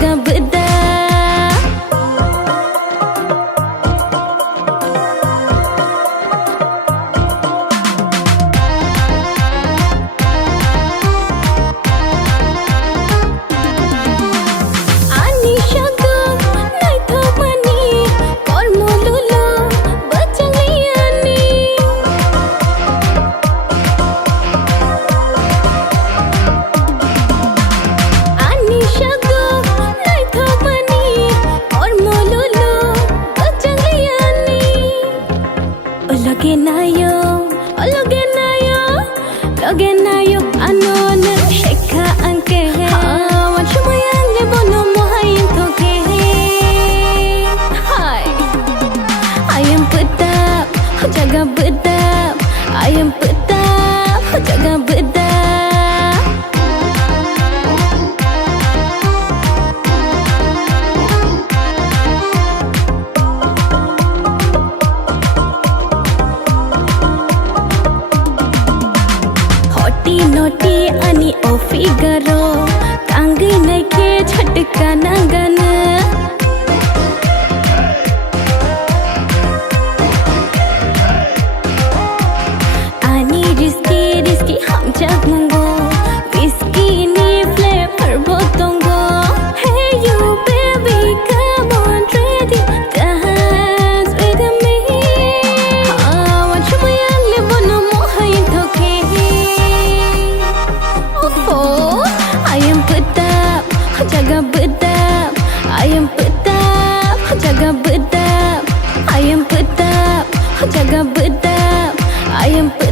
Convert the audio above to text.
jaga beda. Ani shago nai tho mani kormo lulo bachaliani. Ani shago nai tho mani kormo lulo bachaliani. Ologe nayo, anon sheka anke. Wachumayang le bono mohayin toke. Hi, I am Pwtap, jaga Pwtap. I am Pwtap, jaga Pwtap. Hoti noti ani o figaro tangi naike jhatka nangana. Ani risky ham jagmungo whiskey ni flavor botongo. Hey you baby come on ready dance with me. Wachumayang le bono mohayin toke. Oh, I am Pwtap, jaga Pwtap. I am Pwtap, jaga Pwtap. I am Pwtap, jaga Pwtap. I am Pwtap.